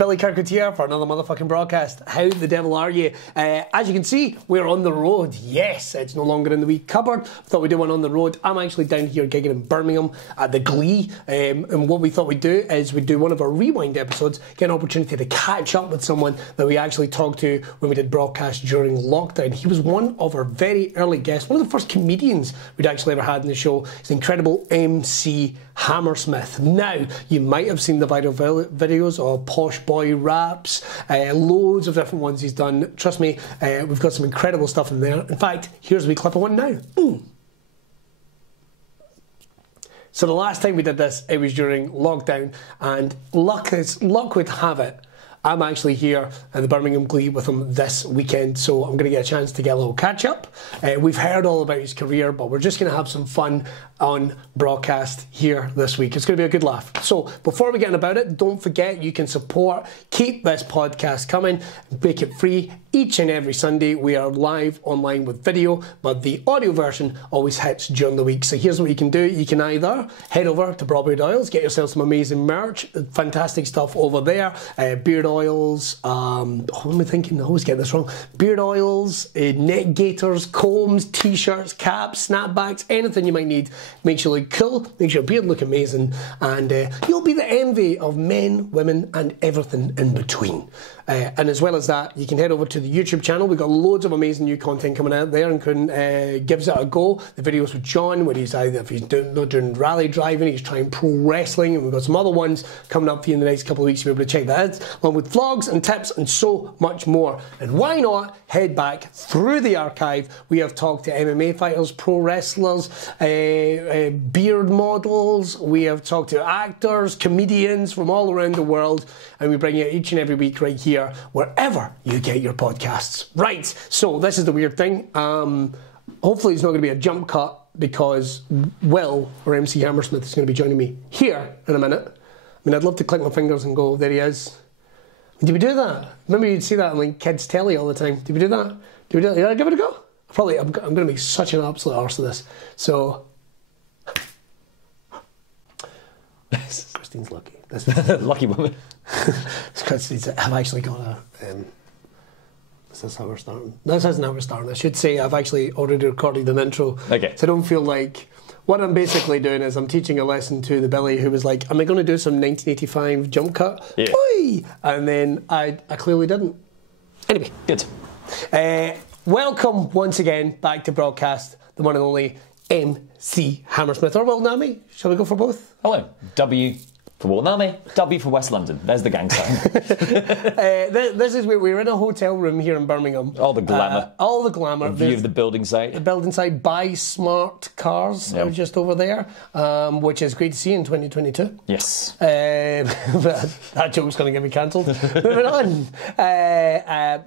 Billy Kirkwood here for another motherfucking broadcast. How the devil are you? As you can see, we're on the road. Yes, it's no longer in the wee cupboard. Thought we'd do one on the road. I'm actually down here gigging in Birmingham at the Glee. And what we thought we'd do is we'd do one of our rewind episodes, get an opportunity to catch up with someone that we actually talked to when we did Braw Cast during lockdown. He was one of our very early guests, one of the first comedians we'd actually ever had in the show. He's the incredible MC Hammersmith. Now, you might have seen the viral videos of Posh Boy raps, loads of different ones he's done. Trust me, we've got some incredible stuff in there. In fact, here's a wee clip of one now. So the last time we did this, it was during lockdown, and luck would have it, I'm actually here at the Birmingham Glee with him this weekend, so I'm going to get a chance to get a little catch up. We've heard all about his career, but we're just going to have some fun on Braw Cast here this week. It's going to be a good laugh. So before we get in about it, don't forget you can support, keep this podcast coming, make it free. Each and every Sunday we are live online with video, but the audio version always hits during the week. So here's what you can do. You can either head over to Brawtherhood Oils, get yourself some amazing merch, fantastic stuff over there, beard oils, what am I thinking? I always get this wrong. Beard oils, neck gaiters, combs, t-shirts, caps, snapbacks, anything you might need. Makes you look cool, makes your beard look amazing, and you'll be the envy of men, women, and everything in between. And as well as that, you can head over to the YouTube channel. We've got loads of amazing new content coming out there, including Gives It a Go, the videos with John, where he's either, if he's not doing rally driving, he's trying pro wrestling, and we've got some other ones coming up for you in the next couple of weeks. You'll be able to check that out, along with vlogs and tips and so much more. And why not head back through the archive? We have talked to MMA fighters, pro wrestlers, beard models, we have talked to actors, comedians from all around the world, and we bring you each and every week right here, wherever you get your podcasts. Right, so this is the weird thing. Hopefully it's not going to be a jump cut, because Will, or MC Hammersmith, is going to be joining me here in a minute. I mean, I'd love to click my fingers and go, there he is. Did we do that? Remember you'd see that on like kids' telly all the time. Did we do that? Did we do that? Yeah, give it a go. I'm going to make such an absolute arse of this. So, Christine's lucky. Lucky woman. I've actually got a... is this how we're starting? No, this isn't how we're starting. I should say I've actually already recorded an intro. Okay. So I don't feel like... What I'm basically doing is I'm teaching a lesson to the Billy, who was like, am I going to do some 1985 jump cut? Yeah. Oi! And then I clearly didn't. Anyway. Good. Welcome once again back to Braw Cast, the one and only MC Hammersmith. Or Will Naameh. Shall we go for both? Hello. W for Will Naameh, W for West London. There's the gang sign. This is where we're in a hotel room here in Birmingham. All the glamour. All the glamour. A view of the building site. The building site. Buy smart cars are just over there, which is great to see in 2022. Yes. That joke's going to get me cancelled. Moving on.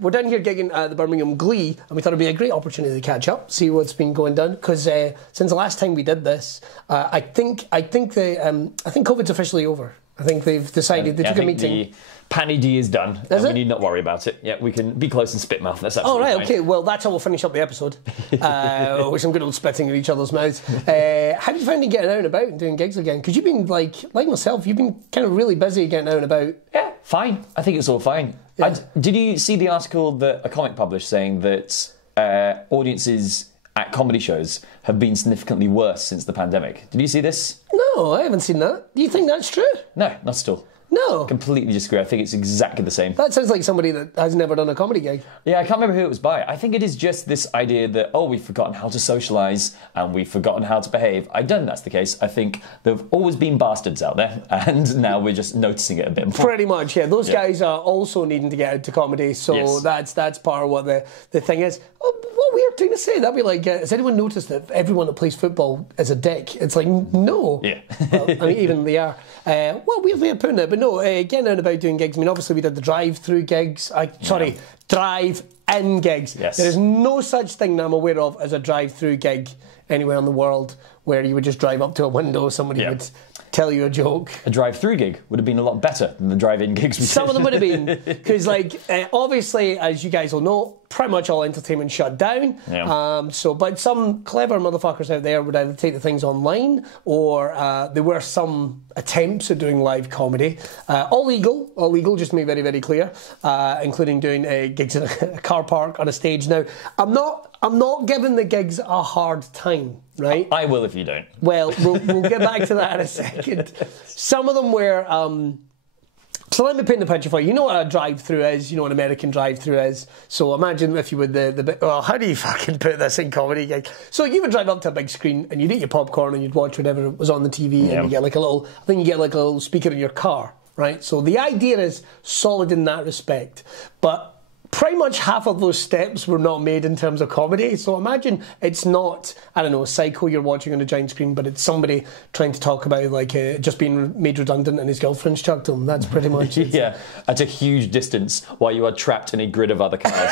We're down here gigging at the Birmingham Glee, and we thought it'd be a great opportunity to catch up, see what's been going down. Because since the last time we did this, I think COVID's officially over. I think they've decided, they took a meeting. The Panny D is done, and we need not worry about it. Yeah, we can be close and spit mouth. That's absolutely fine. Okay. Well, that's how we'll finish up the episode. With some good old spitting in each other's mouths. How have you found getting out and about and doing gigs again? Because you've been, like myself, you've been kind of really busy getting out and about. Yeah, fine. I think it's all fine. Yeah. Did you see the article that a comic published saying that audiences at comedy shows have been significantly worse since the pandemic? Did you see this? No, I haven't seen that. Do you think that's true? No, not at all. No. Completely disagree. I think it's exactly the same. That sounds like somebody that has never done a comedy gig. Yeah, I can't remember who it was by. I think it is just this idea that, we've forgotten how to socialise and we've forgotten how to behave. I don't think that's the case. I think there have always been bastards out there, and now we're just noticing it a bit more. Pretty much, yeah. Those guys are also needing to get out to comedy, so that's part of what the thing is. What weird thing to say. That'd be like, has anyone noticed that everyone that plays football is a dick? It's like, no. Yeah. Well, I mean, even they are. Weird way of putting it, but no, getting out about doing gigs. I mean, obviously we did the drive-through gigs. Drive-in gigs. Yes. There is no such thing that I'm aware of as a drive-through gig anywhere in the world where you would just drive up to a window, somebody would... tell you a joke. A drive-through gig would have been a lot better than the drive-in gigs we Some of them would have been, because obviously, as you guys will know, pretty much all entertainment shut down. Yeah. But some clever motherfuckers out there would either take the things online, or there were some attempts at doing live comedy. All legal, just to make very, very clear, including doing gigs in a car park on a stage. Now, I'm not giving the gigs a hard time, right? I will if you don't. Well, we'll get back to that in a second. Some of them were... so let me paint the picture for you. You know what a drive-through is. You know what an American drive-through is. So imagine if you would how do you fucking put this in comedy gig? So you would drive up to a big screen and you'd eat your popcorn and you'd watch whatever was on the TV, and you get like a little speaker in your car, right? So the idea is solid in that respect, but pretty much half of those steps were not made in terms of comedy. So imagine it's not, I don't know, Psycho you're watching on a giant screen, but it's somebody trying to talk about just being made redundant and his girlfriend's chucked him. That's pretty much it. Yeah, at a huge distance while you are trapped in a grid of other cars,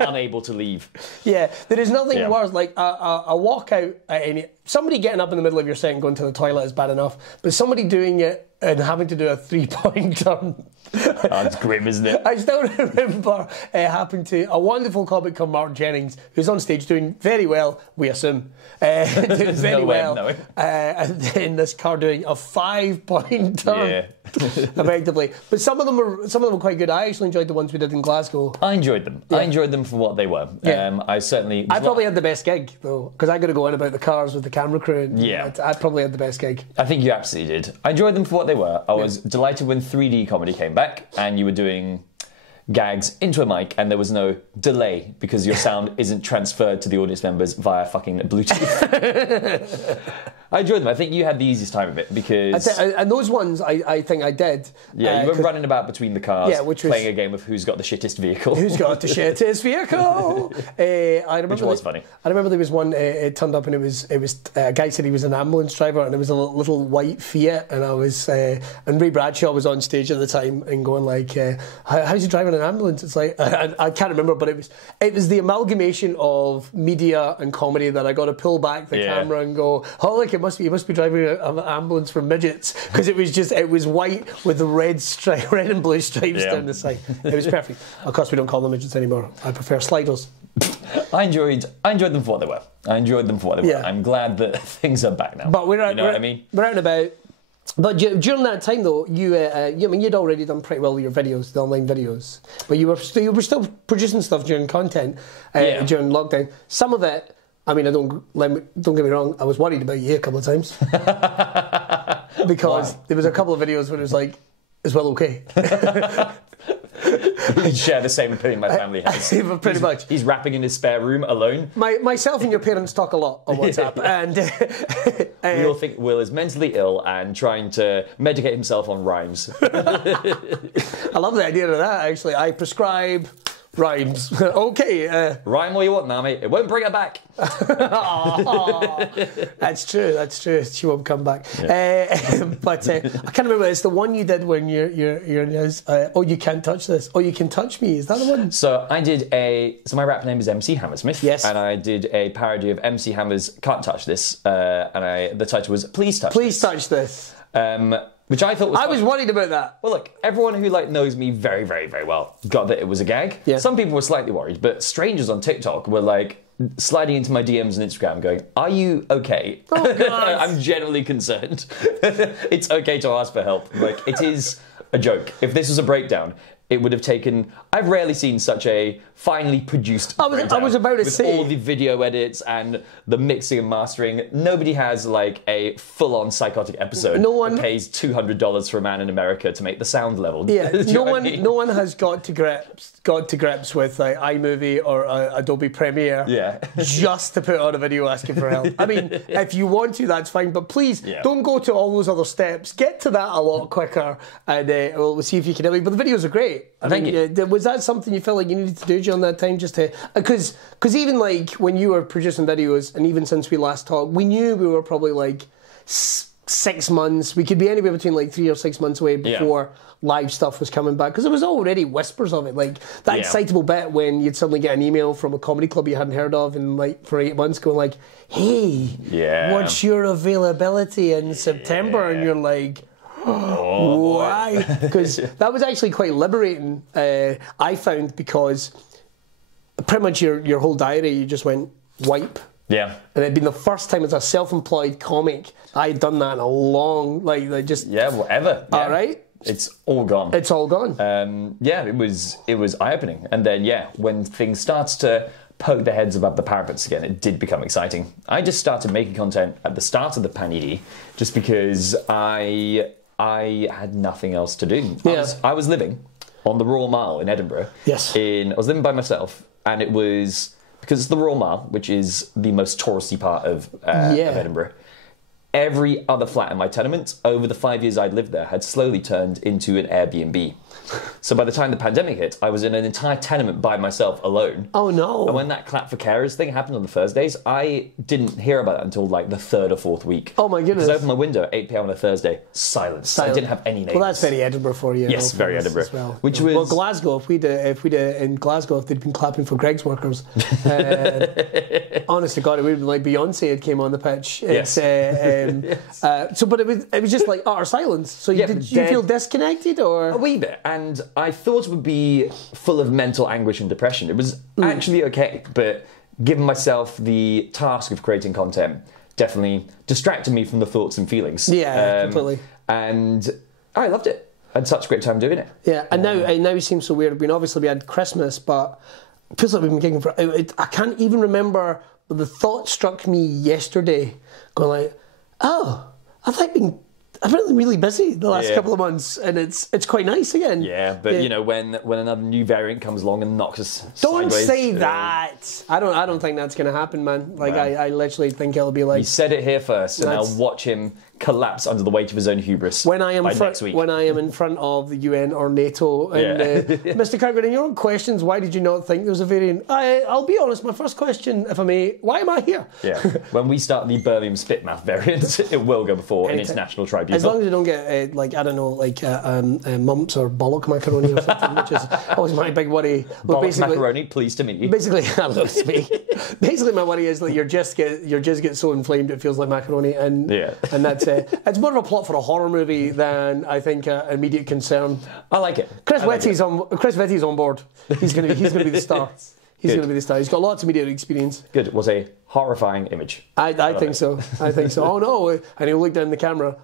unable to leave. Yeah, there is nothing worse. Like a walkout at somebody getting up in the middle of your set and going to the toilet is bad enough, but somebody doing it and having to do a 3-point turn. That's grim, isn't it? I still remember it happened to a wonderful comic called Mark Jennings, who's on stage doing very well, we assume. Doing very well. And then this car doing a 5-point turn. Yeah. Effectively. But some of them were quite good. I actually enjoyed the ones we did in Glasgow. I enjoyed them. Yeah. I enjoyed them for what they were. Yeah. I probably had the best gig, though, because I got to go in about the cars with the camera crew. And I probably had the best gig. I think you absolutely did. I enjoyed them for what they were. I was delighted when 3D comedy came back and you were doing gags into a mic and there was no delay because your sound isn't transferred to the audience members via fucking Bluetooth. I enjoyed them. I think you had the easiest time of it because... and those ones, I think I did. Yeah, you were running about between the cars, playing a game of who's got the shittest vehicle. Who's got the shittest vehicle? Which was funny. I remember there was one, it turned up and it was a guy said he was an ambulance driver and it was a little white Fiat, and I was... and Ray Bradshaw was on stage at the time and going like, how's he driving an ambulance? It's like, I can't remember, but it was the amalgamation of media and comedy that I got to pull back the camera and go, oh look, he must be driving an ambulance for midgets, because it was white with the red and blue stripes down the side. It was perfect. Of course, we don't call them midgets anymore. I prefer sliders. I enjoyed them for what they were. I'm glad that things are back now. But we're out. You know what I mean? We're out and about. But during that time, though, you'd already done pretty well with your videos, the online videos. But you were still producing stuff during content during lockdown. Some of it. I mean, don't get me wrong, I was worried about you a couple of times. Because there was a couple of videos where it was like, is well okay. We share the same opinion my family has. Pretty much. He's rapping in his spare room alone. Myself and your parents talk a lot on WhatsApp. And we all think Will is mentally ill and trying to medicate himself on rhymes. I love the idea of that, actually. I prescribe... rhymes. Okay. Rhyme all you want, Naameh. It won't bring her back. That's true. She won't come back. Yeah. But I can't remember. It's the one you did when you're oh, you can't touch this. Oh, you can touch me. Is that the one? So I did so my rap name is MC Hammersmith. Yes. And I did a parody of MC Hammer's Can't Touch This. And the title was Please Touch This. Please Touch This. Which I thought was... I was worried about that. Well, look, everyone who knows me very, very, very well got that it was a gag. Yeah. Some people were slightly worried, but strangers on TikTok were sliding into my DMs on Instagram going, are you okay? Oh, God. I'm genuinely concerned. It's okay to ask for help. It is a joke. If this was a breakdown, it would have taken... I've rarely seen such a finely produced breakdown. I was about to say... With all the video edits and the mixing and mastering. Nobody has, a full-on psychotic episode that pays $200 for a man in America to make the sound level. Yeah, no one has got to grips with iMovie or Adobe Premiere just to put on a video asking for help. I mean, if you want to, that's fine, but please don't go to all those other steps. Get to that a lot quicker, and we'll see if you can help me. But the videos are great. Thank you. Was that something you felt like you needed to do during that time, just to... Because even when you were producing videos, and even since we last talked, we knew we were probably 6 months. We could be anywhere between like 3 or 6 months away before live stuff was coming back, because there was already whispers of it, like that excitable bit when you'd suddenly get an email from a comedy club you hadn't heard of in like for 8 months going like, hey, what's your availability in September? And you're like, why? Because that was actually quite liberating, I found, because pretty much your whole diary, you just went wipe. Yeah. And it'd been the first time as a self-employed comic I had done that in a long, like just... Yeah, whatever. Yeah. All right? It's all gone. It's all gone. Yeah, it was eye-opening. And then, when things starts to poke their heads above the parapets again, it did become exciting. I just started making content at the start of the Panini just because I had nothing else to do. Yeah. I was living on the Royal Mile in Edinburgh. Yes. I was living by myself, and it was... Because it's the Royal Mile, which is the most touristy part of Edinburgh. Every other flat in my tenement, over the 5 years I'd lived there, had slowly turned into an Airbnb. So by the time the pandemic hit, I was in an entire tenement by myself alone. Oh, no. And when that clap for carers thing happened on the Thursdays, I didn't hear about it until like the third or fourth week. Oh, my goodness. Because I opened my window at 8 p.m. on a Thursday. Silence. I didn't have any neighbours. Well, that's very Edinburgh for you. Yes, very Edinburgh. As well. Which was... Well, Glasgow, if we'd in Glasgow, if they'd been clapping for Greg's workers, honest to God, it would have been like Beyonce had came on the pitch. Yes. But it was just like utter silence. So did you feel disconnected, or a wee bit? And I thought it would be full of mental anguish and depression. It was actually okay, but giving myself the task of creating content definitely distracted me from the thoughts and feelings. Yeah, completely. And I loved it. I had such a great time doing it. Yeah, and now it seems so weird. I mean, obviously we had Christmas, but it feels like we've been gigging for... I can't even remember, but the thought struck me yesterday, going like, oh, I've been really busy the last couple of months, and it's quite nice again. Yeah, but you know, when another new variant comes along and knocks us don't sideways, say that. I don't think that's going to happen, man. Like I literally think it'll be like... He said it here first, and I'll watch him collapse under the weight of his own hubris when I am next week. When I am in front of the UN or NATO, and Mr. Kirkwood, in your own questions, why did you not think there was a variant? I'll be honest. My first question, if I may, why am I here? Yeah, when we start the Birmingham Spitmath variant, it will go before an international tribunal. As long as you don't get mumps or bollock macaroni or something, which is always my big worry. Bollock macaroni, pleased to meet you. Basically, basically, my worry is that your jizz gets so inflamed it feels like macaroni, and that's it's more of a plot for a horror movie than I think an immediate concern. I like it. Chris Whitty's on board. He's going to be the star. He's going to be the star. He's got lots of media experience. Good. It was a horrifying image. I think so. I think so. Oh no! And he'll look down the camera.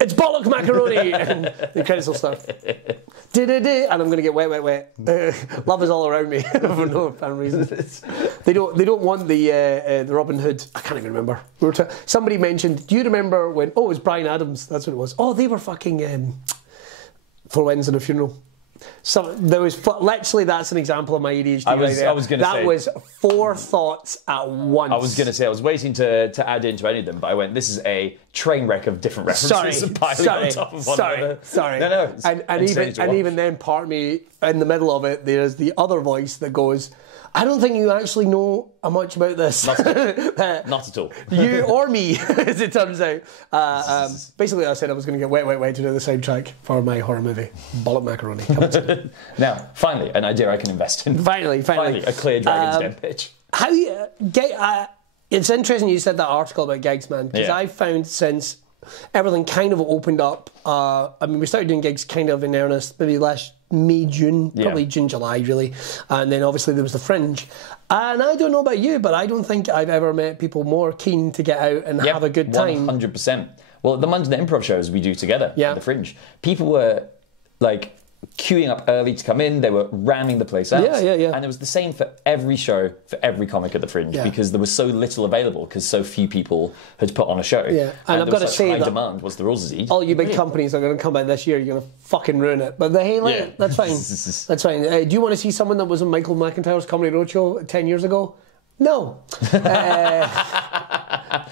It's bollock macaroni, and the credits will start. And I'm going to get wet. Love is all around me for no apparent reason. They don't want the Robin Hood. I can't even remember. Somebody mentioned. Do you remember when? Oh, it was Bryan Adams. That's what it was. Oh, they were fucking Four Weddings and a Funeral. So there was literally, that's an example of my ADHD right there. I was going to say that was four thoughts at once. I was going to say I was waiting to add into any of them, but I went, this is a train wreck of different references piling on top of one another. Sorry. No. And even then, part of me in the middle of it, there's the other voice that goes, I don't think you actually know much about this. Not at all. You or me, as it turns out. Basically, I said I was going to get wet to do the soundtrack for my horror movie, Bollock Macaroni. Now, finally, an idea I can invest in. Finally. A clear Dragon's Den pitch. It's interesting you said that article about gigs, man, because I found since everything kind of opened up, we started doing gigs kind of in earnest, maybe last May, June, probably June, July, really. And then obviously there was the Fringe. And I don't know about you, but I don't think I've ever met people more keen to get out and have a good time. 100%. Well, the Monday improv shows we do together at the Fringe, people were like queuing up early to come in. They were ramming the place out. Yeah. And it was the same for every show, for every comic at the Fringe, because there was so little available, because so few people had put on a show. Yeah, and I've got to say high demand was the rules. All you big companies are going to come out this year. You're going to fucking ruin it. But that's fine. That's fine. Do you want to see someone that was in Michael McIntyre's Comedy Roadshow 10 years ago? No.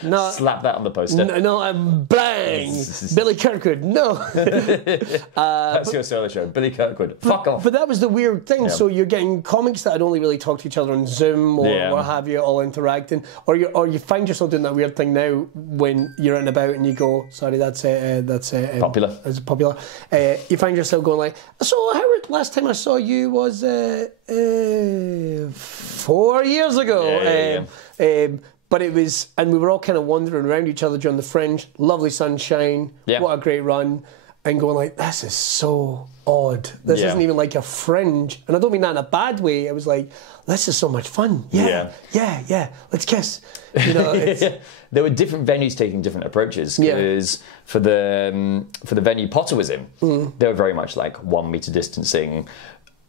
No. Slap that on the poster. No, I'm bang. Billy Kirkwood. No. That's your solo show. Billy Kirkwood. Fuck off. But that was the weird thing. So you're getting comics that had only really talked to each other on Zoom or what have you, all interacting, or you find yourself doing that weird thing now when you're out and about and you go, sorry, that's Popular. It's popular. You find yourself going like, so Howard, last time I saw you was 4 years ago. But it was, and we were all kind of wandering around each other during the Fringe. Lovely sunshine. Yeah. What a great run. And going like, this is so odd. This isn't even like a Fringe. And I don't mean that in a bad way. It was like, this is so much fun. Yeah. Let's kiss. You know, there were different venues taking different approaches. Because for the venue Potter was in, they were very much like 1 meter distancing,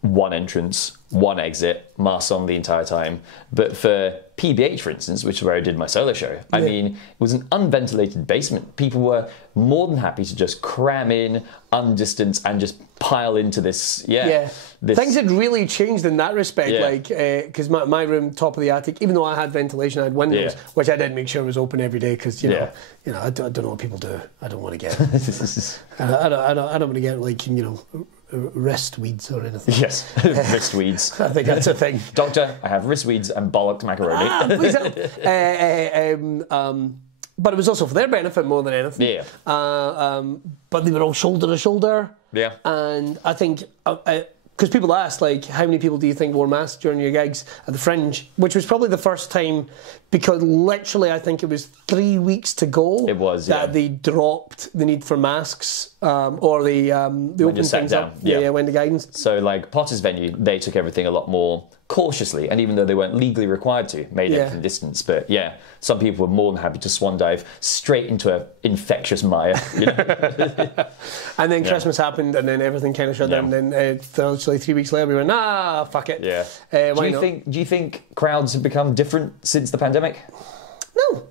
one entrance, one exit, masks on the entire time. But for PBH, for instance, which is where I did my solo show, I mean, it was an unventilated basement. People were more than happy to just cram in, undistance, and just pile into this. Things had really changed in that respect. Like, because my room, top of the attic, even though I had ventilation, I had windows, which I did make sure was open every day. Because you know, I don't know what people do. I don't want to get. I don't want to get like wrist weeds or anything. Yes, wrist weeds. I think that's a thing. Doctor, I have wrist weeds and bollocked macaroni. Please help. But it was also for their benefit more than anything. But they were all shoulder to shoulder. And I think, because people asked, like, how many people do you think wore masks during your gigs at the Fringe? Which was probably the first time, because literally I think it was 3 weeks to go. It was, that they dropped the need for masks, or they opened things up. When the guidance. So, like, Potter's venue, they took everything a lot more cautiously, and even though they weren't legally required to, made everything distance. But some people were more than happy to swan dive straight into an infectious mire. You know? And then Christmas happened, and then everything kind of shut down. And then literally 3 weeks later, we went, fuck it. Do you think crowds have become different since the pandemic? No.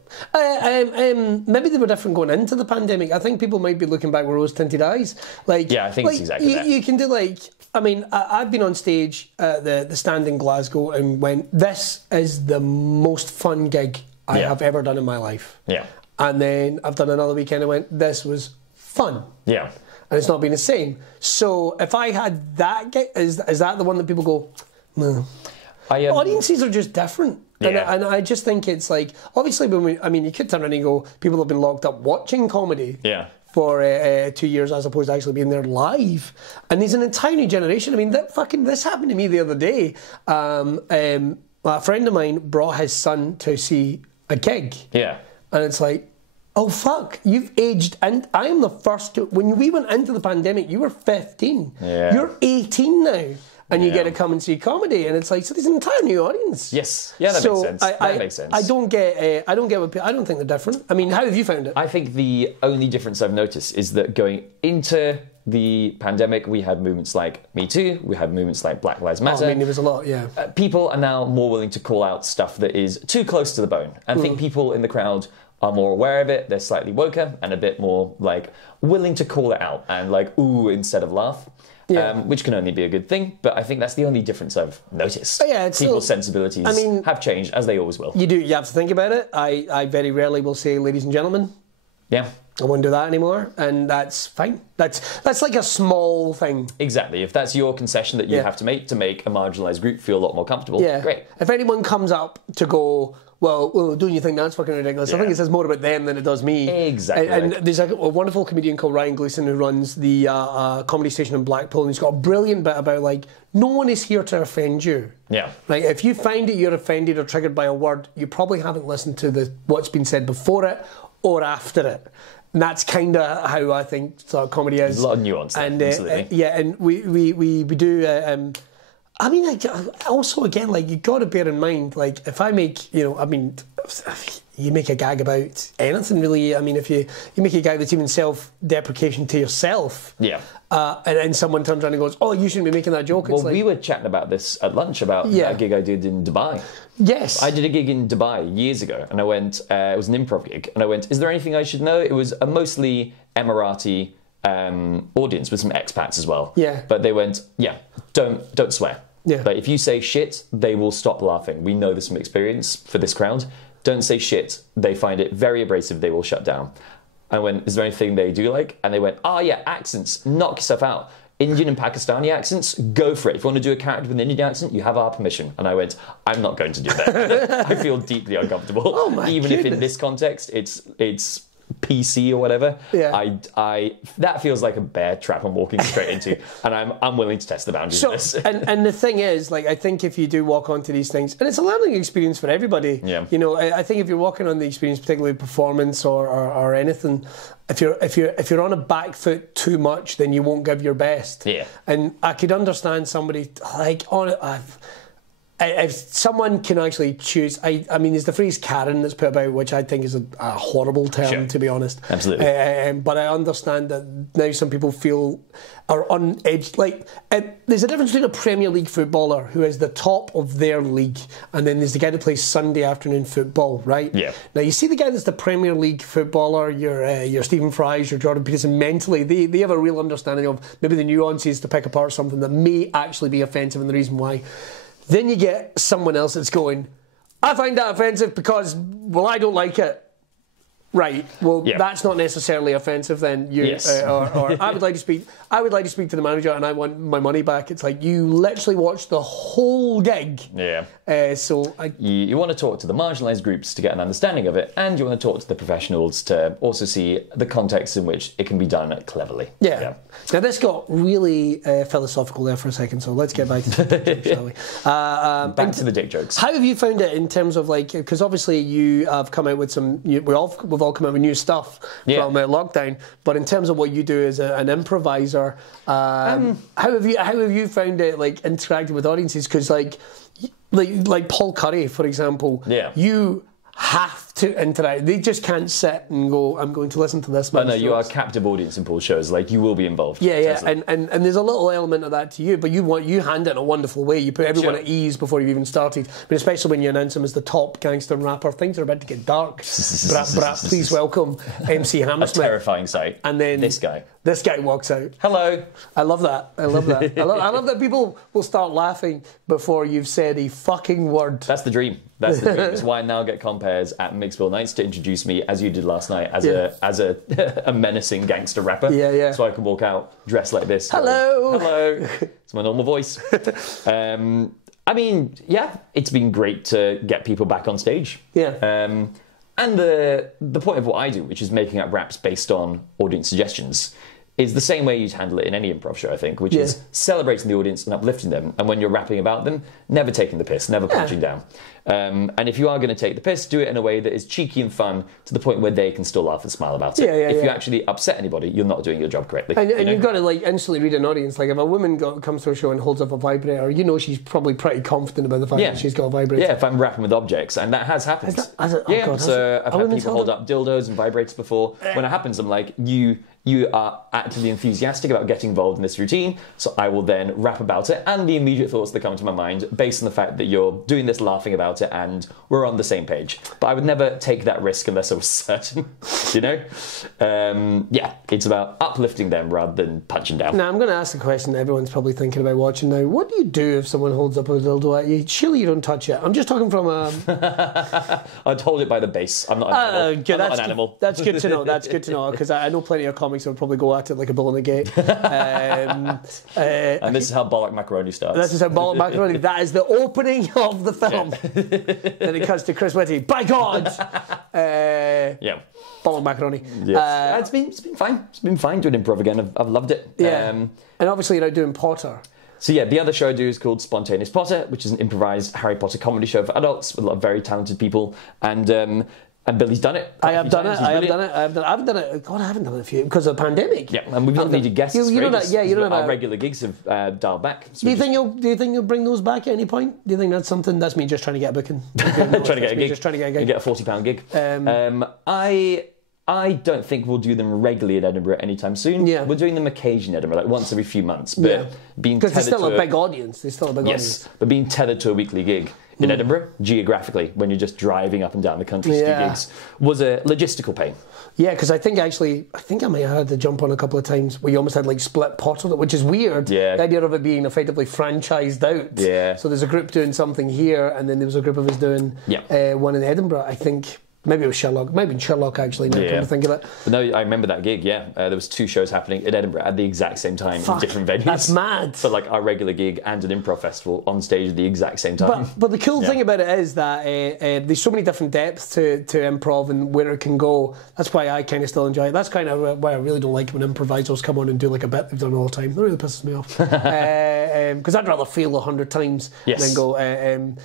Maybe they were different going into the pandemic. I think people might be looking back with rose-tinted eyes. Like, I think it's exactly that. You can do like, I mean, I've been on stage at the Stand in Glasgow and went, this is the most fun gig I have ever done in my life. And then I've done another weekend and went, this was fun. And it's not been the same. So if I had that gig, is that the one that people go, no? Audiences are just different. And I just think it's like, obviously, you could turn around and go, people have been locked up watching comedy for 2 years as opposed to actually being there live. And there's an entire new generation. I mean, this happened to me the other day. A friend of mine brought his son to see a gig. And it's like, oh, fuck, you've aged. And I am the first to, when we went into the pandemic, you were 15. You're 18 now. And you get to come and see comedy, and it's like, so there's an entire new audience. Yes, that makes sense. That makes sense. I don't get what I don't think they're different. I mean, how have you found it? I think the only difference I've noticed is that going into the pandemic, we had movements like Me Too, we had movements like Black Lives Matter. I mean, there was a lot, people are now more willing to call out stuff that is too close to the bone. I think people in the crowd are more aware of it, they're slightly woker, and a bit more like willing to call it out and like ooh instead of laugh. Which can only be a good thing, but I think that's the only difference I've noticed. People's sensibilities have changed, as they always will. You have to think about it. I very rarely will say ladies and gentlemen. I won't do that anymore, and that's fine. That's like a small thing. Exactly. If that's your concession that you have to make a marginalised group feel a lot more comfortable, great. If anyone comes up to go, well, don't you think that's fucking ridiculous? I think it says more about them than it does me. Exactly. And there's a wonderful comedian called Ryan Gleason who runs the comedy station in Blackpool, and he's got a brilliant bit about like, no one is here to offend you. Like, if you find that you're offended or triggered by a word, you probably haven't listened to what's been said before it or after it. And that's kind of how I think comedy is. There's a lot of nuance there, absolutely. And we do... I mean, also, again, like, you've got to bear in mind, like, if I make, you make a gag about anything, really. I mean, if you make a gag that's even self-deprecation to yourself, and then someone turns around and goes, oh, you shouldn't be making that joke. Well, we were chatting about this at lunch, about that gig I did in Dubai. Yes. I did a gig in Dubai years ago, and I went, it was an improv gig, and I went, is there anything I should know? It was a mostly Emirati audience with some expats as well. But they went, don't swear. Like, if you say shit, they will stop laughing. We know this from experience for this crowd. don't say shit. They find it very abrasive. They will shut down. I went, is there anything they do like? And they went, oh yeah, accents, knock yourself out. Indian and Pakistani accents, go for it. If you want to do a character with an Indian accent, you have our permission. And I went, I'm not going to do that. I feel deeply uncomfortable. Oh my Even goodness. if in this context, it's PC or whatever. Yeah. I that feels like a bear trap I'm walking straight into, and I'm willing to test the boundaries of this. and the thing is, like, I think if you do walk onto these things, and it's a learning experience for everybody. Yeah. You know, I think if you're walking on the experience, particularly performance or anything, if you're on a back foot too much, then you won't give your best. Yeah. And I could understand somebody like if someone can actually choose, I mean, there's the phrase Karen that's put about, which I think is a horrible term, Sure. to be honest. Absolutely. But I understand that now some people feel are on edge. Like, there's a difference between a Premier League footballer who is the top of their league, and then there's the guy that plays Sunday afternoon football, right? Yeah. Now, you see the guy that's the Premier League footballer, your Stephen Fry's, your Jordan Peterson, mentally, they have a real understanding of maybe the nuances to pick apart something that may actually be offensive and the reason why. Then you get someone else that's going, I find that offensive because, well, I don't like it. Right. Well, Yeah. that's not necessarily offensive then. Yes. Or I would like to speak. I would like to speak to the manager, and I want my money back. It's like you literally watched the whole gig. Yeah. So You want to talk to the marginalised groups to get an understanding of it, and you want to talk to the professionals to also see the context in which it can be done cleverly. Yeah. Now this got really philosophical there for a second, so let's get back to the joke, shall we? Back to the dick jokes. How have you found it in terms of, like, because obviously you have come out with some, we've all come out with new stuff from lockdown, but in terms of what you do as an improviser, how have you found it, like, interacting with audiences? Because like Paul Curry, for example, you have to interact. They just can't sit and go, I'm going to listen to this. No, you are a captive audience in Paul's shows. Like, you will be involved. Yeah. And there's a little element of that to you, but you hand it in a wonderful way. You put everyone at ease before you've even started. I mean, especially when you announce him as the top gangster rapper, things are about to get dark. Please welcome MC Hammersmith. A terrifying sight. And then this guy walks out. Hello. I love that. I love that people will start laughing before you've said a fucking word. That's the dream. That's the dream. That's why I now get compares at Mixville Nights to introduce me, as you did last night, as a menacing gangster rapper. Yeah. So I can walk out dressed like this. Hello. Hello. It's my normal voice. I mean, it's been great to get people back on stage. Yeah. And the point of what I do, which is making up raps based on audience suggestions, is the same way you'd handle it in any improv show, I think, which is celebrating the audience and uplifting them. And when you're rapping about them, never taking the piss, never punching down. And if you are going to take the piss, do it in a way that is cheeky and fun to the point where they can still laugh and smile about it. If you actually upset anybody, you're not doing your job correctly. And you've got to, like, instantly read an audience. Like, if a woman comes to a show and holds up a vibrator, you know she's probably pretty confident about the fact that she's got a vibrator. Yeah, if I'm rapping with objects, and that has happened. I've had people hold up dildos and vibrators before. When it happens, I'm like, you are actively enthusiastic about getting involved in this routine, so I will then rap about it, and the immediate thoughts that come to my mind based on the fact that you're doing this, laughing about it, and we're on the same page. But I would never take that risk unless I was certain, you know? It's about uplifting them rather than punching down. Now, I'm going to ask a question that everyone's probably thinking about watching now. What do you do if someone holds up a dildo at you? Surely you don't touch it. I'm just talking from a... I'd hold it by the base. I'm not an animal. I'm not an animal. That's good to know. That's good to know, because I know plenty of comics that would probably go at it like a bull in the gate. And this is how Bollock Macaroni starts. This is how Bollock Macaroni... That is the opening of the film. Then it cuts to Chris Whitty. By God! Bollock Macaroni. Yes. It's been fine. It's been fine doing improv again. I've loved it. Yeah. And obviously you're out doing Potter. So the other show I do is called Spontaneous Potter, which is an improvised Harry Potter comedy show for adults with a lot of very talented people. And Billy's done it. I have done it. I haven't done it. God, I haven't done it for you because of the pandemic. Yeah, and we've not needed guests. Our regular gigs have dialed back. So do you think you'll bring those back at any point? Do you think that's something? That's me just trying to get a booking. Trying to get a gig. Just trying to get a gig. Get a £40 gig. I don't think we'll do them regularly in Edinburgh anytime soon. Yeah. We're doing them occasionally in Edinburgh, like once every few months. But being because tethered there's still a big audience. There's still a big audience. But being tethered to a weekly gig in Edinburgh, geographically, when you're just driving up and down the country to do gigs, was a logistical pain. Yeah, because I think I might have had to jump on a couple of times where you almost had like split pots of it, which is weird. Yeah. The idea of it being effectively franchised out. Yeah. So there's a group doing something here, and then there was a group of us doing one in Edinburgh, I think. Maybe it was Sherlock. Maybe Sherlock, actually, now come to think of it. But no, I remember that gig, there was 2 shows happening in Edinburgh at the exact same time in different venues. That's mad. So like our regular gig and an improv festival on stage at the exact same time. But the cool thing about it is that there's so many different depths to improv and where it can go. That's why I kind of still enjoy it. That's kind of why I really don't like when improvisers come on and do like a bit they've done all the time. That really pisses me off. Because I'd rather fail 100 times than go, I've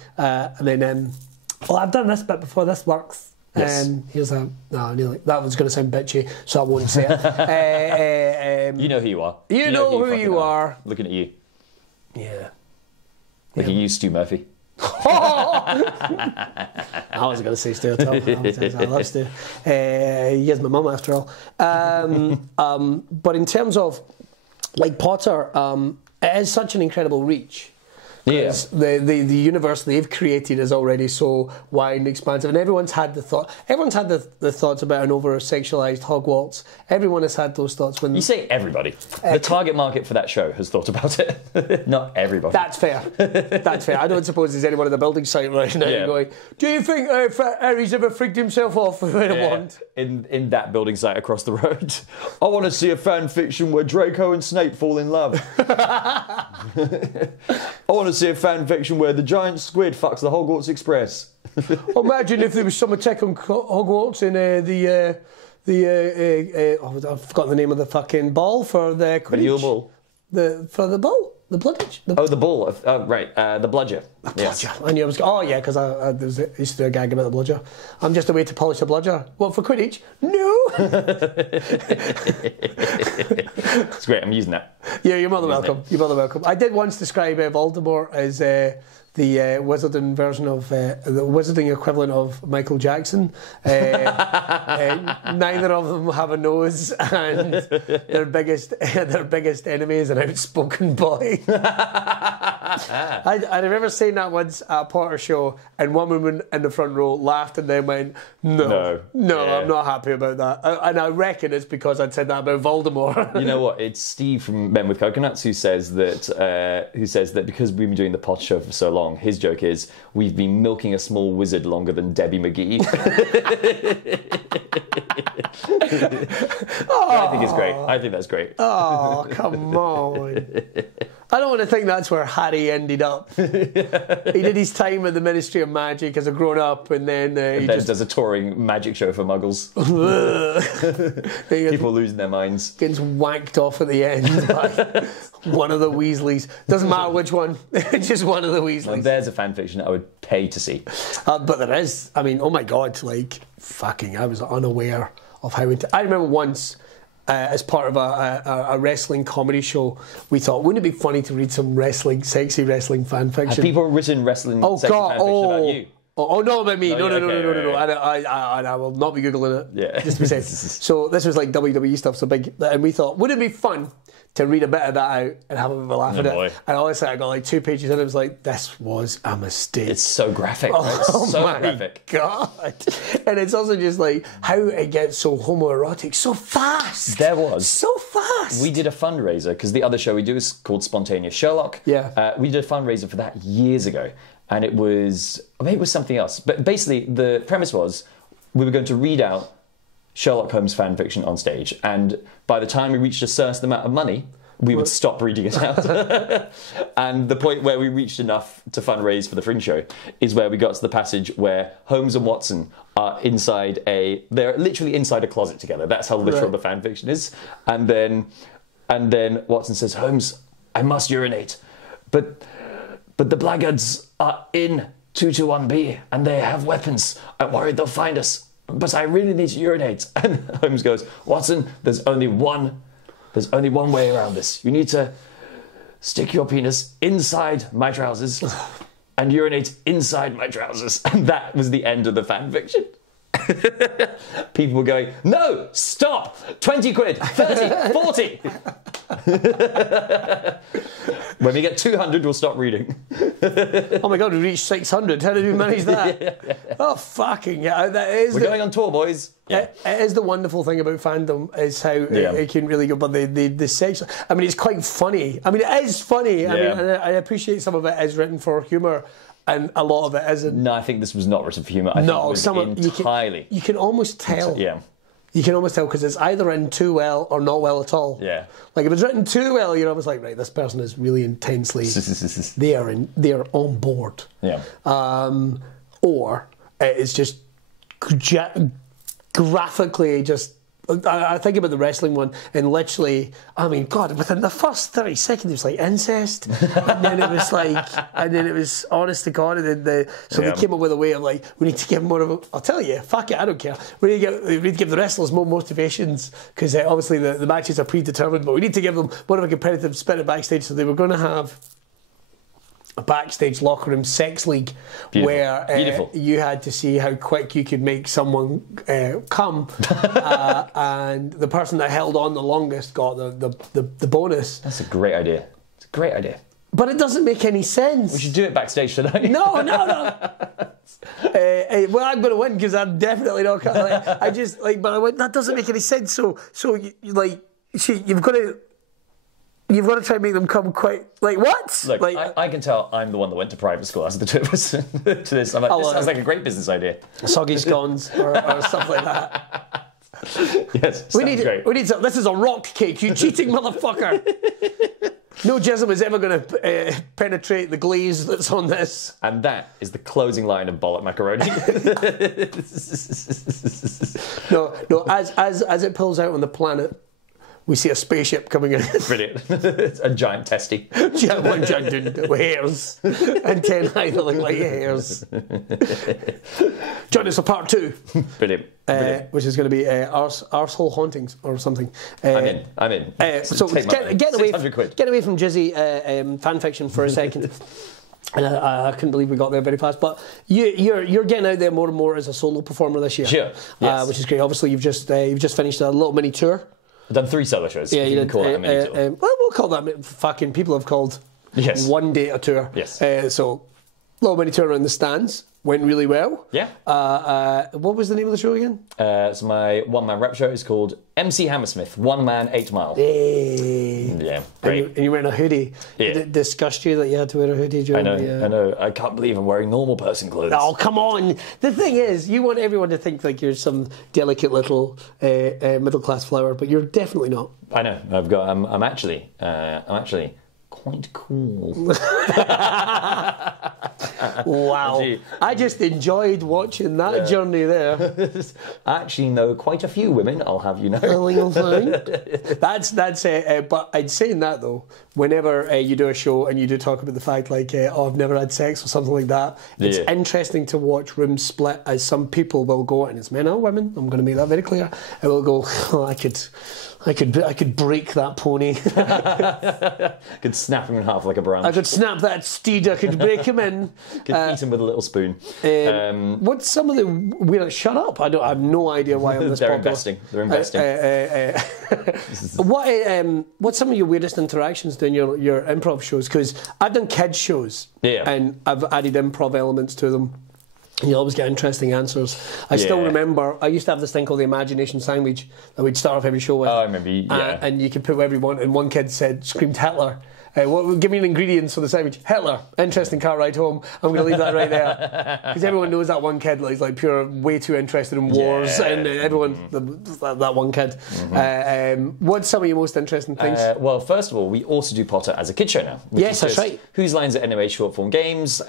done this bit before, this works. Yes. That was going to sound bitchy, so I won't say it. You know who you are. You know who you are. Looking at you. Yeah. Looking at you, Stu Murphy. I was going to say Stu. I love Stu. He is my mum, after all. But in terms of, like, Potter, it is such an incredible reach. Yeah. The universe they've created is already so wide and expansive, and everyone's had the thoughts about an over-sexualised Hogwarts. Everyone has had those thoughts. When you say everybody, the target market for that show has thought about it. Not everybody. That's fair. That's fair. I don't suppose there's anyone at the building site right now going, do you think Harry's ever freaked himself off with a wand? In that building site across the road. I want to see a fan fiction where Draco and Snape fall in love. I want to see a fan fiction where the giant squid fucks the Hogwarts Express. Imagine if there was some attack on Hogwarts in I've forgotten the name of the fucking ball for the Quidditch. Medieval ball. For the ball? The Bloodage? The ball. Right. The bludger. The bludger. I knew I was... Oh, yeah, because I used to do a gag about the bludger. I'm just a way to polish the bludger. What, for Quidditch? No! It's great. I'm using that. Yeah, you're more than welcome. You're more than welcome. I did once describe Voldemort as... the wizarding version of the wizarding equivalent of Michael Jackson. Neither of them have a nose, and their biggest enemy is an outspoken boy. I remember saying that once at a Potter show, and one woman in the front row laughed and then went, "No, I'm not happy about that." And I reckon it's because I'd said that about Voldemort. You know what? It's Steve from Men with Coconuts who says that because we've been doing the Potter show for so long. His joke is, we've been milking a small wizard longer than Debbie McGee. I think it's great. I think that's great. Oh, come on. I don't want to think that's where Harry ended up. He did his time at the Ministry of Magic as a grown-up, and then he just does a touring magic show for muggles. People losing their minds. Gets whacked off at the end by one of the Weasleys. Doesn't matter which one. Just one of the Weasleys. Well, there's a fan fiction that I would pay to see. But there is. I mean, oh my God, like, I was unaware of how... I remember once... as part of a wrestling comedy show, we thought, wouldn't it be funny to read some sexy wrestling fan fiction? Have people written wrestling sexy fan fiction about you? Oh, no, about me. No. I will not be Googling it. Yeah. Just to be safe. So this was like WWE stuff, so big. And we thought, wouldn't it be fun to read a bit of that out and have a bit of a laugh at it? And honestly, I got like 2 pages in, it was like, this was a mistake. It's so graphic. Right? It's so graphic. God. And it's also just like how it gets so homoerotic so fast. There was. So fast. We did a fundraiser, because the other show we do is called Spontaneous Sherlock. Yeah. We did a fundraiser for that years ago. And it was something else. But basically, the premise was we were going to read out Sherlock Holmes fan fiction on stage. And by the time we reached a certain amount of money, we would stop reading it out. And the point where we reached enough to fundraise for the Fringe show is where we got to the passage where Holmes and Watson are they're literally inside a closet together. That's how literal the fan fiction is. And then Watson says, "Holmes, I must urinate. But the blackguards are in 221B and they have weapons. I'm worried they'll find us. But I really need to urinate." And Holmes goes, "Watson, there's only one way around this. You need to stick your penis inside my trousers and urinate inside my trousers." And that was the end of the fan fiction. People were going, "No, stop! 20 quid, 30, 40. When we get 200, we'll stop reading. Oh my God, we reached 600. How did we manage that? Oh, fucking yeah. We're going on tour, boys. Yeah. It is the wonderful thing about fandom is how it can really go. But the sex, I mean, it's quite funny. I mean, it is funny. I mean, I appreciate some of it is written for humour. And a lot of it isn't. No, I think this was not written for humour. I think it was entirely. You can almost tell. Yeah. You can almost tell because it's either written too well or not well at all. Yeah. Like if it's written too well, you're almost like, right, this person is really intensely. they are on board. Yeah. Or it's just graphically just. I think about the wrestling one, and literally, I mean, God, within the first 30 seconds, it was like incest, and then it was like, and then it was honest to God, and then they came up with a way of like, we need to give more of a, I'll tell you, fuck it, I don't care. We need to give the wrestlers more motivations, because obviously the matches are predetermined, but we need to give them more of a competitive spirit backstage, so they were going to have a backstage locker room sex league. Beautiful. Where you had to see how quick you could make someone come, and the person that held on the longest got the bonus. That's a great idea. It's a great idea. But it doesn't make any sense. We should do it backstage tonight. No. Well, I'm going to win because I'm definitely not. I just like, but I went, that doesn't make any sense. So you've got to. You've got to try and make them come quite... Like, what? Look, like, I can tell I'm the one that went to private school as the two of us to this. I'm like, this sounds like a great business idea. Soggy scones or stuff like that. Yes, we need some, this is a rock cake, you cheating motherfucker. No jism is ever going to penetrate the glaze that's on this. And that is the closing line of Bollock Macaroni. No, as it pulls out on the planet, we see a spaceship coming in. Brilliant. A giant testy. One giant with hairs. And 10 that look like hairs. Join us for part 2. Brilliant. Which is going to be Arsehole Hauntings or something. I'm in. So get away from jizzy fan fiction for a second. I couldn't believe we got there very fast. But you're getting out there more and more as a solo performer this year. Sure. Yes. Which is great. Obviously, you've just finished a little mini tour. I've done 3 solo shows. Yeah, you did. Call that a mini tour. Well, we'll call that fucking... People have called one day a tour. Yes. So, little mini tour around the stands. Went really well. Yeah. What was the name of the show again? So my one-man rap show is called MC Hammersmith, 1 Man, 8 Mile. Hey. Yeah, great. And you're wearing a hoodie. Yeah. Did it disgust you that you had to wear a hoodie during I know. I can't believe I'm wearing normal person clothes. Oh, come on. The thing is, you want everyone to think like you're some delicate little middle-class flower, but you're definitely not. I know. I'm actually quite cool. Wow. I just enjoyed watching that journey there. I actually know quite a few women, I'll have you know. That's but I'd say in that though, whenever you do a show and you do talk about the fact like, I've never had sex or something like that, it's interesting to watch rooms split as some people will go, and it's men or women, I'm going to make that very clear, and will go, oh, I could break that pony. Could snap him in half like a branch. I could snap that steed, I could break him in. Could eat him with a little spoon. What's some of the weird... Shut up, I have no idea why I'm this They're popular. They're investing. What's some of your weirdest interactions doing your improv shows? Because I've done kids shows, and I've added improv elements to them. You always get interesting answers. I still remember, I used to have this thing called the imagination sandwich that we'd start off every show with. Oh, I remember, and you could put whatever you want, and one kid screamed Hitler. Give me an ingredients for the sandwich. Hitler. Interesting car ride home. I'm going to leave that right there. Because everyone knows that one kid is like pure, way too interested in wars. And everyone, that one kid. Mm-hmm. What's some of your most interesting things? Well, first of all, we also do Potter as a kid show now. Yes, that's right. Whose Lines Are Anyway short form games,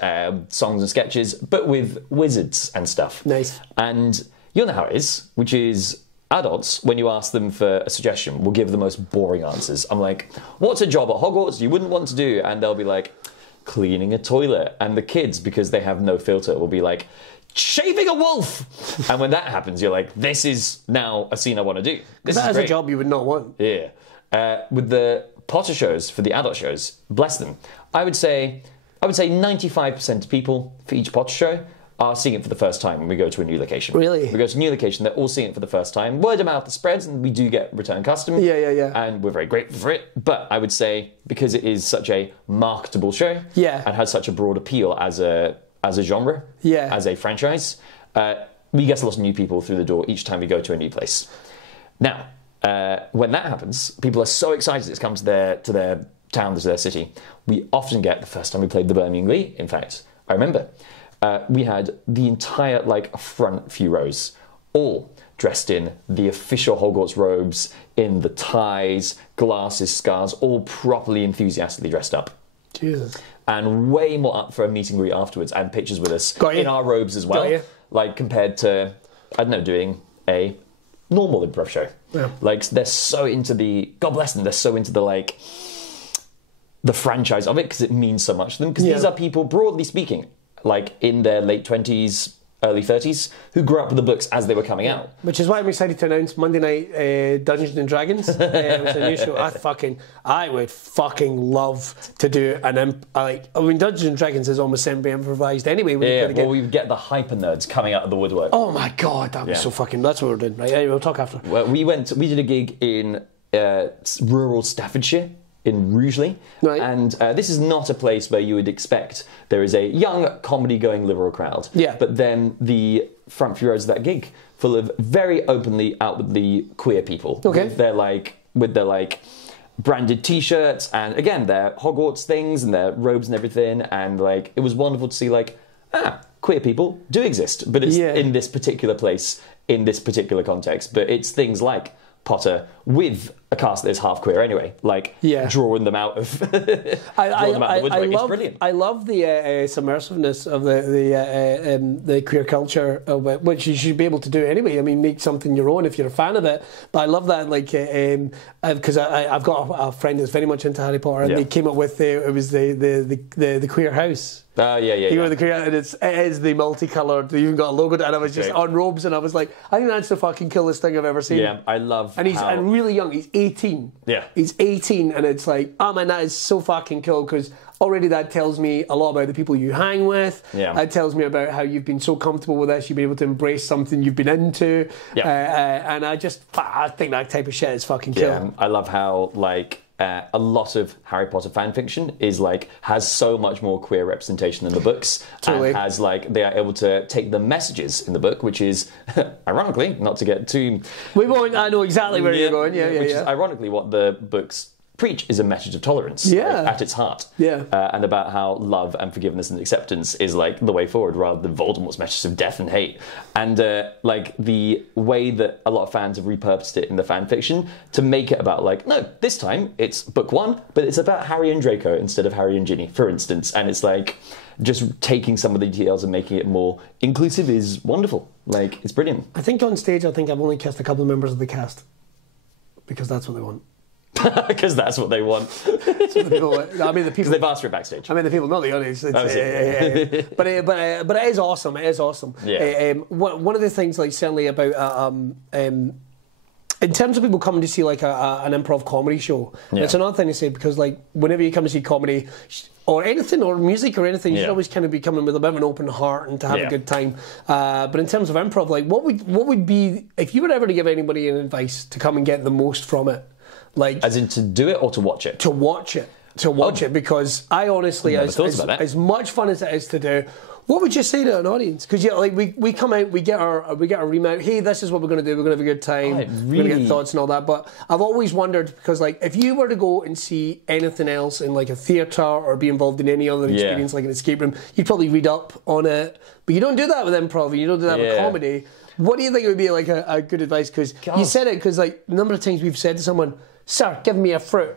songs and sketches, but with wizards and stuff. Nice. And you know how it is, which is... Adults, when you ask them for a suggestion, will give the most boring answers. I'm like, what's a job at Hogwarts you wouldn't want to do? And they'll be like, cleaning a toilet. And the kids, because they have no filter, will be like, shaving a wolf. And when that happens, you're like, this is now a scene I want to do. That is a job you would not want. Yeah. With the Potter shows, for the adult shows, bless them, I would say 95% of people for each Potter show are seeing it for the first time when we go to a new location. Really? We go to a new location, they're all seeing it for the first time. Word of mouth spreads, and we do get return custom. Yeah. And we're very grateful for it. But I would say, because it is such a marketable show, and has such a broad appeal as a genre, as a franchise, we get a lot of new people through the door each time we go to a new place. Now, when that happens, people are so excited it's come to their town, to their city. We often get, the first time we played the Birmingham Glee, in fact, I remember, we had the entire front few rows all dressed in the official Hogwarts robes, in the ties, glasses, scarves, all properly enthusiastically dressed up. Jesus. And way more up for a meet and greet afterwards, and pictures with us in our robes as well. Compared to, I don't know, doing a normal improv show. Yeah. They're so into God bless them, they're so into the franchise of it, because it means so much to them. Because these are people, broadly speaking, in their late 20s, early 30s, who grew up with the books as they were coming out. Which is why I'm excited to announce Monday night Dungeons and Dragons. It's a new show. I would fucking love to do Dungeons and Dragons is almost semi-improvised anyway. We get the hyper nerds coming out of the woodwork. Oh my god, that was so fucking... That's what we're doing. Right, we'll talk after. Well, we did a gig in rural Staffordshire, in Rugeley, and this is not a place where you would expect there is a young comedy-going liberal crowd. But then the front few rows of that gig, full of very openly, outwardly queer people, with their branded T-shirts, and again their Hogwarts things and their robes and everything, and it was wonderful to see queer people do exist, but it's in this particular place, in this particular context. But it's things like Potter with a cast that is half queer anyway, drawing them out of the woodwork. It's brilliant. I love the submersiveness of the queer culture, which you should be able to do anyway. I mean, make something your own if you're a fan of it. But I love that, because I've got a friend who's very much into Harry Potter, and they came up with the queer house. You know, the queer, and it is the multicoloured. They even got a logo, and I was just on robes, and I was like, I think that's the fucking coolest thing I've ever seen. Yeah, I love. And he's really young. He's 18. Yeah, he's 18, and it's like, oh man, that is so fucking cool, because already that tells me a lot about the people you hang with. Yeah, it tells me about how you've been so comfortable with this. You've been able to embrace something you've been into. Yeah, and I think that type of shit is fucking cool. Yeah, I love how a lot of Harry Potter fan fiction is has so much more queer representation in the books, and has they are able to take the messages in the book, which is ironically, not to get too... We won't. I know exactly where you're going. Which is ironically what the books preach, is a message of tolerance at its heart. And about how love and forgiveness and acceptance is the way forward, rather than Voldemort's message of death and hate. And the way that a lot of fans have repurposed it in the fan fiction to make it about no, this time it's book one, but it's about Harry and Draco instead of Harry and Ginny, for instance. And it's just taking some of the details and making it more inclusive is wonderful. It's brilliant. I think on stage, I've only kissed a couple of members of the cast, because that's what they want. Because that's what they want. So the people, because they've asked for it backstage. I mean, the people know the audience. But it is awesome. It is awesome. Yeah. One of the things, certainly about in terms of people coming to see an improv comedy show, it's another thing to say, because whenever you come to see comedy or anything, or music or anything, you should always kind of be coming with a bit of an open heart and to have a good time. But in terms of improv, what would be, if you were ever to give anybody an advice to come and get the most from it? As in to do it or to watch it? To watch it. Because I honestly, as much fun as it is to do, what would you say to an audience? Because we come out, we get our remount. Hey, this is what we're going to do. We're going to have a good time. We're going to get thoughts and all that. But I've always wondered, because if you were to go and see anything else in a theatre or be involved in any other experience, like an escape room, you'd probably read up on it. But you don't do that with improv. You don't do that with comedy. What do you think would be a good advice? Because you said it, because a number of times we've said to someone, "Sir, give me a fruit."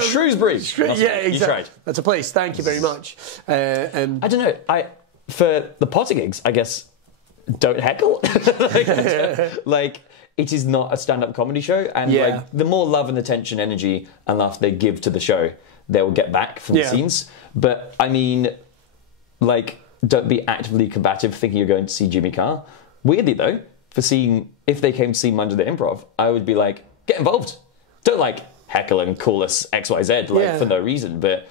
Shrewsbury. Exactly. You tried. That's a place. Thank you very much. I don't know. For the Potter gigs, I guess, don't heckle. It is not a stand-up comedy show, and the more love and attention, energy, and laugh they give to the show, they will get back from the scenes. But I mean, don't be actively combative thinking you're going to see Jimmy Carr. Weirdly though, if they came to see Monday the Improv, I would be get involved. Don't heckle and call us XYZ for no reason, but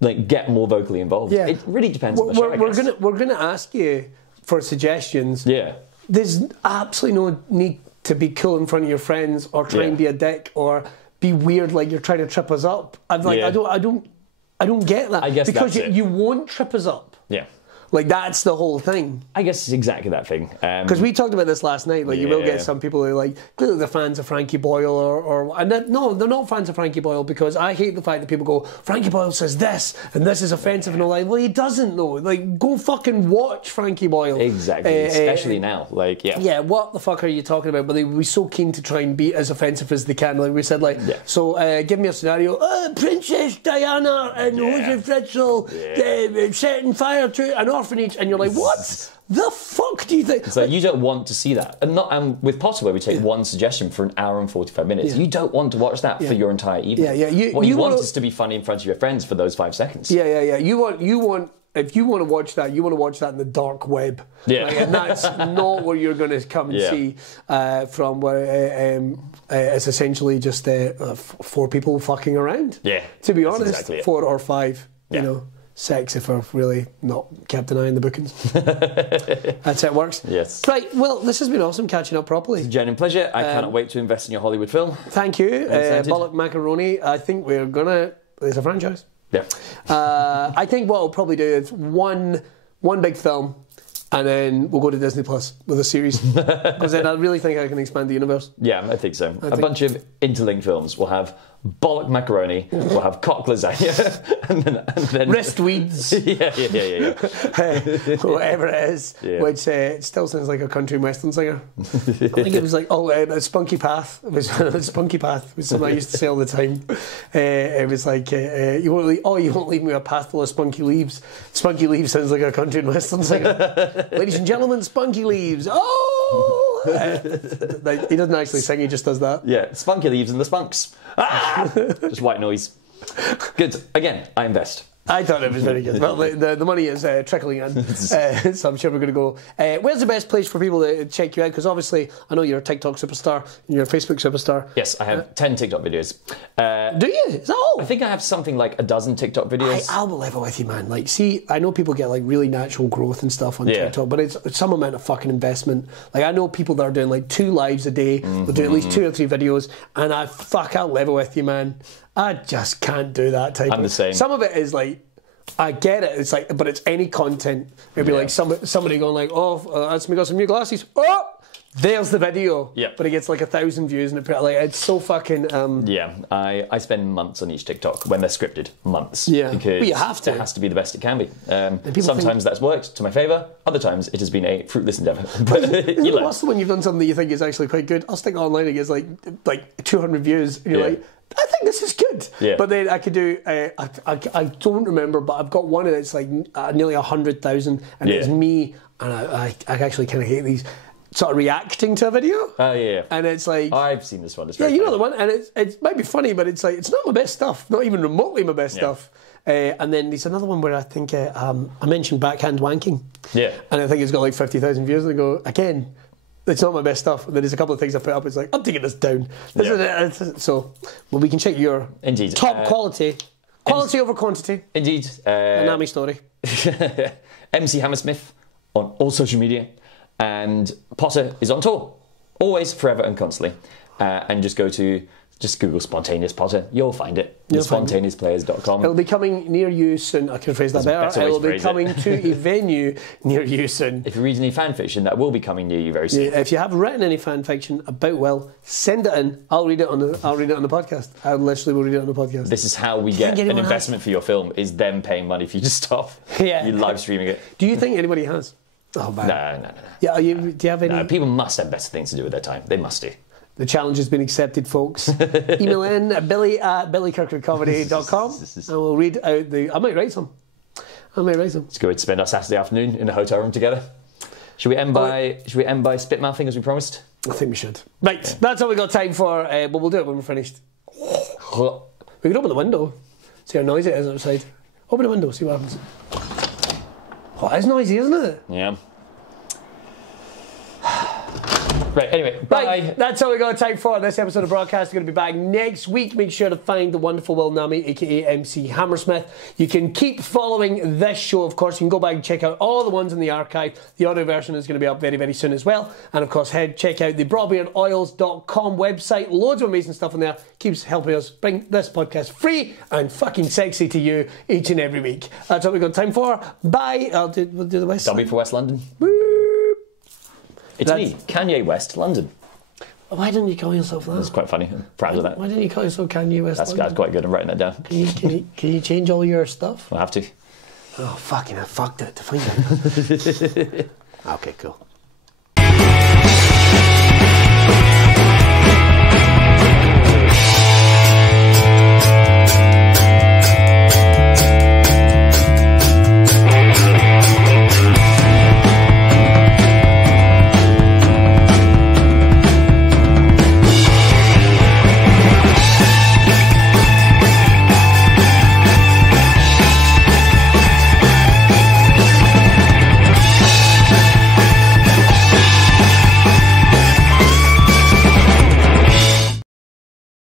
like get more vocally involved. Yeah. It really depends on the show, I guess. We're gonna ask you for suggestions. Yeah. There's absolutely no need to be cool in front of your friends or try and be a dick or be weird like you're trying to trip us up. I'm like, I don't get that. I guess because that's it. you won't trip us up. Yeah. Like, that's the whole thing. I guess it's exactly that thing. Because we talked about this last night. Like, you will get some people who, like, clearly they're fans of Frankie Boyle no, they're not fans of Frankie Boyle because I hate the fact that people go, Frankie Boyle says this, and this is offensive and all that. Well, he doesn't, though. Like, go fucking watch Frankie Boyle. Exactly, especially now. Like, Yeah, what the fuck are you talking about? But they were so keen to try and be as offensive as they can. Like, we said, like, so give me a scenario. Princess Diana and Joseph Fritzl setting fire to an orphanage, and you're like, what the fuck do you think? It's like, you don't want to see that. And with Potter, where we take one suggestion for an hour and 45 minutes, you don't want to watch that for your entire evening. What you want is to be funny in front of your friends for those 5 seconds. You want if you want to watch that, you want to watch that in the dark web. Yeah. Like, and that's not where you're going to come and see from where it's essentially just 4 people fucking around. Yeah. To be honest, exactly 4 or 5, you know. 6 if I've really not kept an eye on the bookings. That's how it works. Yes. Right, well, this has been awesome catching up properly. It's a genuine pleasure. I cannot wait to invest in your Hollywood film. Thank you. Bollock Macaroni, I think we're going to... It's a franchise. Yeah. I think what I'll probably do is one big film, and then we'll go to Disney Plus with a series. Because then I really think I can expand the universe. Yeah, I think so. A bunch of interlinked films. We'll have Bollock Macaroni, we'll have Cock Lasagna, and then Wrist Weeds. yeah. Whatever it is, which it still sounds like a country and western singer. I think it was like, Spunky Path. It was Spunky Path. It was something I used to say all the time. It was like, you won't leave me a path full of spunky leaves. Spunky Leaves sounds like a country and western singer. Ladies and gentlemen, Spunky Leaves. Oh! He doesn't actually sing, he just does that. Yeah, Spunky Leaves and the Spunks. Ah! Just white noise. Good. Again, I invest. I thought it was very good. Well, the money is trickling in, so I'm sure we're going to go. Where's the best place for people to check you out? Because obviously, I know you're a TikTok superstar, and you're a Facebook superstar. Yes, I have 10 TikTok videos. Do you? Is that all? I think I have something like a dozen TikTok videos. I'll level with you, man. Like, see, I know people get like really natural growth and stuff on TikTok, but it's some amount of fucking investment. Like, I know people that are doing like 2 lives a day. They'll do at least 2 or 3 videos, and I'll level with you, man. I just can't do that type I'm the same. Some of it is like, I get it. It's like, but it's any content. It'd be like somebody going like, that's me got some new glasses. Oh, there's the video. Yeah. But it gets like 1,000 views and it's so fucking. Yeah, I spend months on each TikTok when they're scripted. Months. Yeah. Because but you have to. It has to be the best it can be. Sometimes that's worked to my favour. Other times it has been a fruitless endeavour. But you learn. What's the one you've done something that you think is actually quite good? I'll stick it online. It gets like 200 views, and you're like, I think this is good. Yeah. But then I could do. I don't remember, but I've got one that's like nearly 100,000, and it's me, and I actually kind of hate these. Sort of reacting to a video. Oh yeah. And it's like, I've seen this one. It's you funny. know the one, and it might be funny, but it's like, it's not my best stuff, not even remotely my best stuff. And then there's another one where I think I mentioned backhand wanking. Yeah. And I think it's got like 50,000 views, and I go, again, it's not my best stuff. And then there's a couple of things I put up. It's like, I'm taking this down. So, well, we can check your top quality over quantity. Indeed. Naameh story. MC Hammersmith on all social media. And Potter is on tour, always, forever and constantly. And just Google Spontaneous Potter. You'll find it. Spontaneousplayers.com. It'll be coming near you soon. I can phrase that better. It'll be coming to a venue near you soon. If you read any fan fiction, that will be coming near you very soon. Yeah, if you have written any fan fiction about Will, send it in. I'll read it on the podcast. I literally will read it on the podcast. This is how we get an investment for your film, is them paying money for you to stop. Yeah. You live streaming it. Do you think anybody has? Oh man. No. Yeah, do you have any? No, people must have better things to do with their time. They must do. The challenge has been accepted, folks. Email in billy@billykirkwoodcomedy.com and we'll read out I might write some. Let's go and spend our Saturday afternoon in a hotel room together. Should we end by spit mouthing as we promised? I think we should. Right, that's all we got time for. But we'll do it when we're finished. We can open the window. See how noisy it is outside. Open the window, see what happens. Oh, it's noisy, isn't it? Yeah. Right, anyway, bye. Right, that's all we got time for. This episode of Braw Cast is going to be back next week. Make sure to find the wonderful Will Naameh, aka MC Hammersmith. You can keep following this show, of course. You can go back and check out all the ones in the archive. The audio version is going to be up very, very soon as well. And of course, check out the BrawbeardOils.com website. Loads of amazing stuff in there. Keeps helping us bring this podcast free and fucking sexy to you each and every week. That's all we've got time for. Bye. We'll do the West W for West London. Woo! It's me, Kanye West, London. Why didn't you call yourself that? That's quite funny. I'm proud of that. Why didn't you call yourself Kanye West? That's quite good. I'm writing that down. Can you change all your stuff? I'll have to. Oh, fucking, I fucked it to find it. Okay, cool.